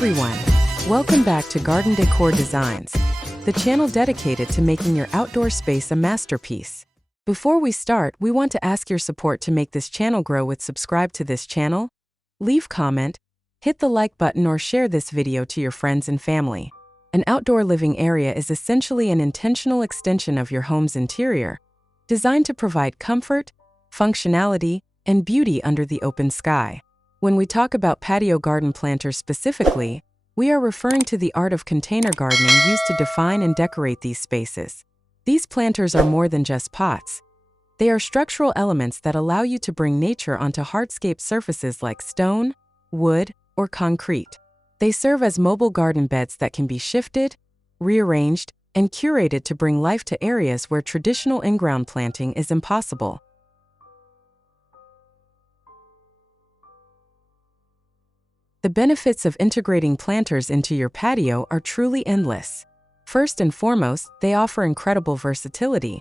everyone! Welcome back to Garden Decor Designs, the channel dedicated to making your outdoor space a masterpiece. Before we start, we want to ask your support to make this channel grow with subscribe to this channel, leave comment, hit the like button or share this video to your friends and family. An outdoor living area is essentially an intentional extension of your home's interior, designed to provide comfort, functionality, and beauty under the open sky. When we talk about patio garden planters specifically, we are referring to the art of container gardening used to define and decorate these spaces. These planters are more than just pots. They are structural elements that allow you to bring nature onto hardscaped surfaces like stone, wood, or concrete. They serve as mobile garden beds that can be shifted, rearranged, and curated to bring life to areas where traditional in-ground planting is impossible. The benefits of integrating planters into your patio are truly endless. First and foremost, they offer incredible versatility.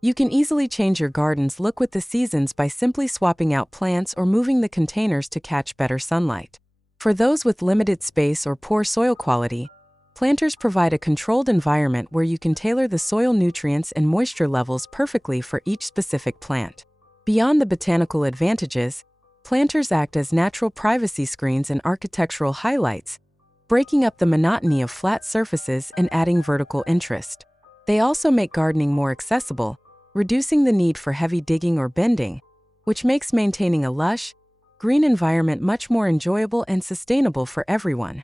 You can easily change your garden's look with the seasons by simply swapping out plants or moving the containers to catch better sunlight. For those with limited space or poor soil quality, planters provide a controlled environment where you can tailor the soil nutrients and moisture levels perfectly for each specific plant. Beyond the botanical advantages, planters act as natural privacy screens and architectural highlights, breaking up the monotony of flat surfaces and adding vertical interest. They also make gardening more accessible, reducing the need for heavy digging or bending, which makes maintaining a lush, green environment much more enjoyable and sustainable for everyone.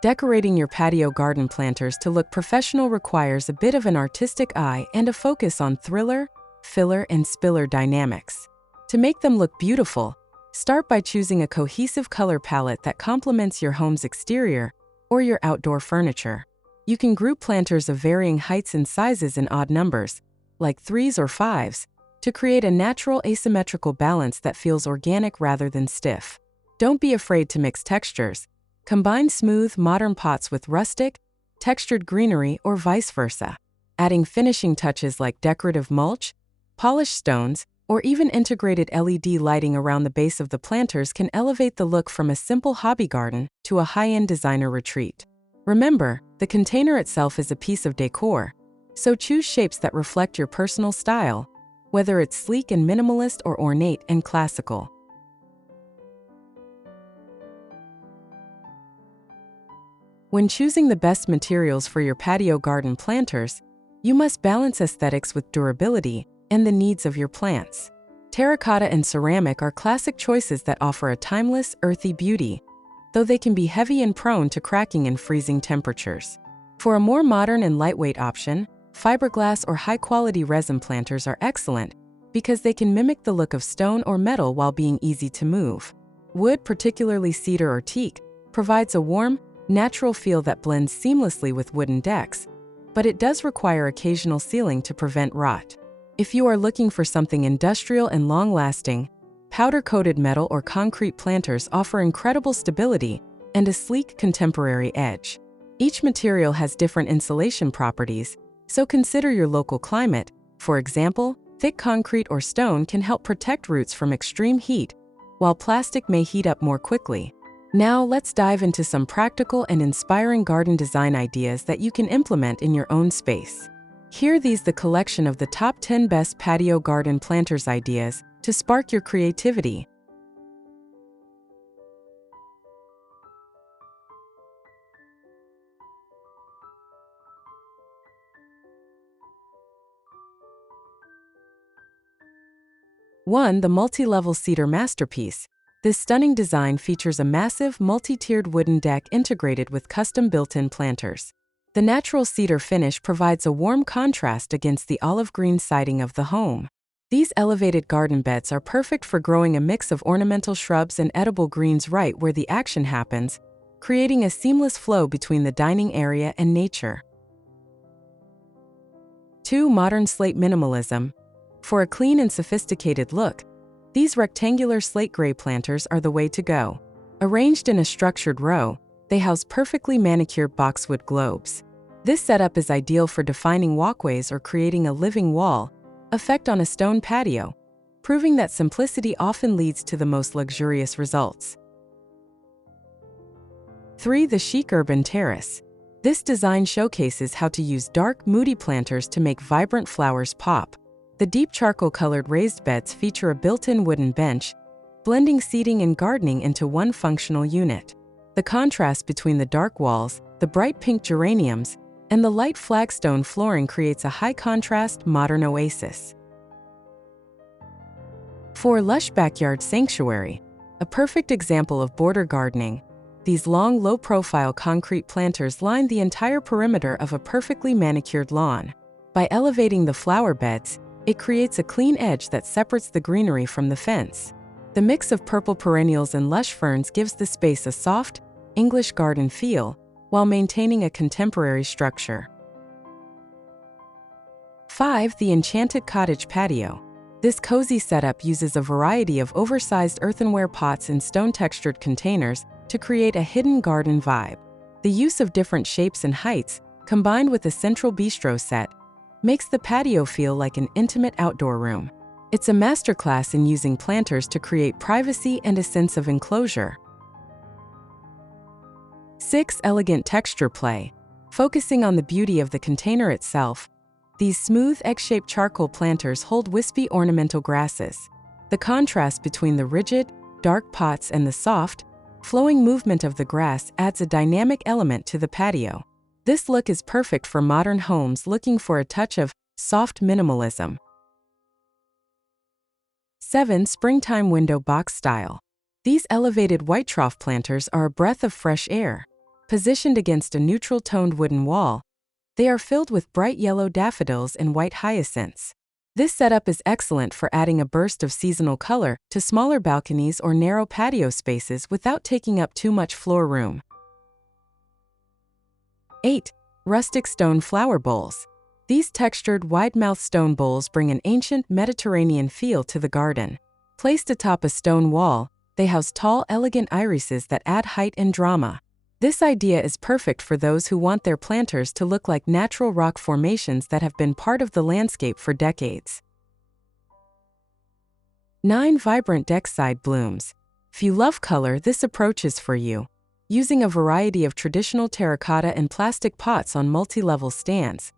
Decorating your patio garden planters to look professional requires a bit of an artistic eye and a focus on thriller, filler, and spiller dynamics. To make them look beautiful, start by choosing a cohesive color palette that complements your home's exterior or your outdoor furniture. You can group planters of varying heights and sizes in odd numbers, like 3s or 5s, to create a natural asymmetrical balance that feels organic rather than stiff. Don't be afraid to mix textures. Combine smooth, modern pots with rustic, textured greenery or vice versa. Adding finishing touches like decorative mulch, polished stones, or even integrated LED lighting around the base of the planters can elevate the look from a simple hobby garden to a high-end designer retreat. Remember, the container itself is a piece of decor, so choose shapes that reflect your personal style, whether it's sleek and minimalist or ornate and classical. When choosing the best materials for your patio garden planters, you must balance aesthetics with durability and the needs of your plants. Terracotta and ceramic are classic choices that offer a timeless, earthy beauty, though they can be heavy and prone to cracking in freezing temperatures. For a more modern and lightweight option, fiberglass or high-quality resin planters are excellent because they can mimic the look of stone or metal while being easy to move. Wood, particularly cedar or teak, provides a warm, natural feel that blends seamlessly with wooden decks, but it does require occasional sealing to prevent rot. If you are looking for something industrial and long-lasting, powder-coated metal or concrete planters offer incredible stability and a sleek contemporary edge. Each material has different insulation properties, so consider your local climate. For example, thick concrete or stone can help protect roots from extreme heat, while plastic may heat up more quickly. Now let's dive into some practical and inspiring garden design ideas that you can implement in your own space. Here these the collection of the top 10 best patio garden planters ideas to spark your creativity. One, the multi-level cedar masterpiece. This stunning design features a massive, multi-tiered wooden deck integrated with custom built-in planters. The natural cedar finish provides a warm contrast against the olive green siding of the home. These elevated garden beds are perfect for growing a mix of ornamental shrubs and edible greens right where the action happens, creating a seamless flow between the dining area and nature. 2. Modern slate minimalism. For a clean and sophisticated look, these rectangular slate gray planters are the way to go. Arranged in a structured row, they house perfectly manicured boxwood globes. This setup is ideal for defining walkways or creating a living wall effect on a stone patio, proving that simplicity often leads to the most luxurious results. 3. The chic urban terrace. This design showcases how to use dark, moody planters to make vibrant flowers pop. The deep charcoal-colored raised beds feature a built-in wooden bench, blending seating and gardening into one functional unit. The contrast between the dark walls, the bright pink geraniums, and the light flagstone flooring creates a high-contrast, modern oasis. 4. Lush backyard sanctuary. A perfect example of border gardening. These long, low-profile concrete planters line the entire perimeter of a perfectly manicured lawn. By elevating the flower beds, it creates a clean edge that separates the greenery from the fence. The mix of purple perennials and lush ferns gives the space a soft, English garden feel, while maintaining a contemporary structure. 5. The enchanted cottage patio. This cozy setup uses a variety of oversized earthenware pots and stone-textured containers to create a hidden garden vibe. The use of different shapes and heights, combined with a central bistro set, makes the patio feel like an intimate outdoor room. It's a masterclass in using planters to create privacy and a sense of enclosure. 6. Elegant texture play. Focusing on the beauty of the container itself, these smooth, egg-shaped charcoal planters hold wispy ornamental grasses. The contrast between the rigid, dark pots and the soft, flowing movement of the grass adds a dynamic element to the patio. This look is perfect for modern homes looking for a touch of soft minimalism. 7. Springtime window box style. These elevated white trough planters are a breath of fresh air. Positioned against a neutral-toned wooden wall, they are filled with bright yellow daffodils and white hyacinths. This setup is excellent for adding a burst of seasonal color to smaller balconies or narrow patio spaces without taking up too much floor room. 8. Rustic stone flower bowls. These textured, wide-mouthed stone bowls bring an ancient Mediterranean feel to the garden. Placed atop a stone wall, they house tall, elegant irises that add height and drama. This idea is perfect for those who want their planters to look like natural rock formations that have been part of the landscape for decades. 9. Vibrant deckside blooms. If you love color, this approach is for you. Using a variety of traditional terracotta and plastic pots on multi-level stands,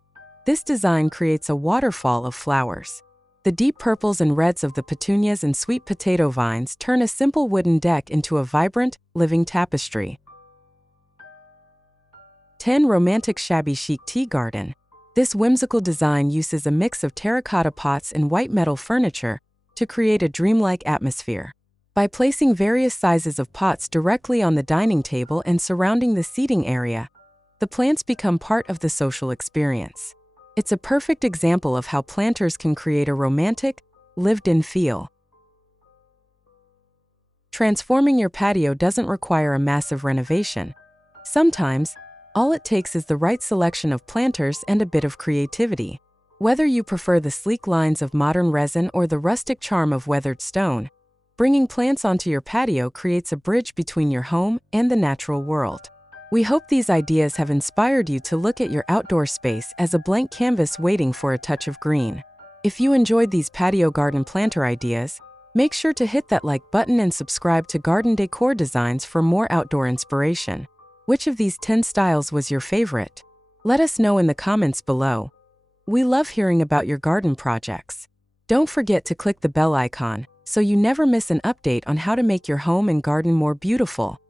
this design creates a waterfall of flowers. The deep purples and reds of the petunias and sweet potato vines turn a simple wooden deck into a vibrant, living tapestry. 10. Romantic shabby chic tea garden. This whimsical design uses a mix of terracotta pots and white metal furniture to create a dreamlike atmosphere. By placing various sizes of pots directly on the dining table and surrounding the seating area, the plants become part of the social experience. It's a perfect example of how planters can create a romantic, lived-in feel. Transforming your patio doesn't require a massive renovation. Sometimes, all it takes is the right selection of planters and a bit of creativity. Whether you prefer the sleek lines of modern resin or the rustic charm of weathered stone, bringing plants onto your patio creates a bridge between your home and the natural world. We hope these ideas have inspired you to look at your outdoor space as a blank canvas waiting for a touch of green. If you enjoyed these patio garden planter ideas, make sure to hit that like button and subscribe to Garden Decor Designs for more outdoor inspiration. Which of these 10 styles was your favorite? Let us know in the comments below. We love hearing about your garden projects. Don't forget to click the bell icon so you never miss an update on how to make your home and garden more beautiful.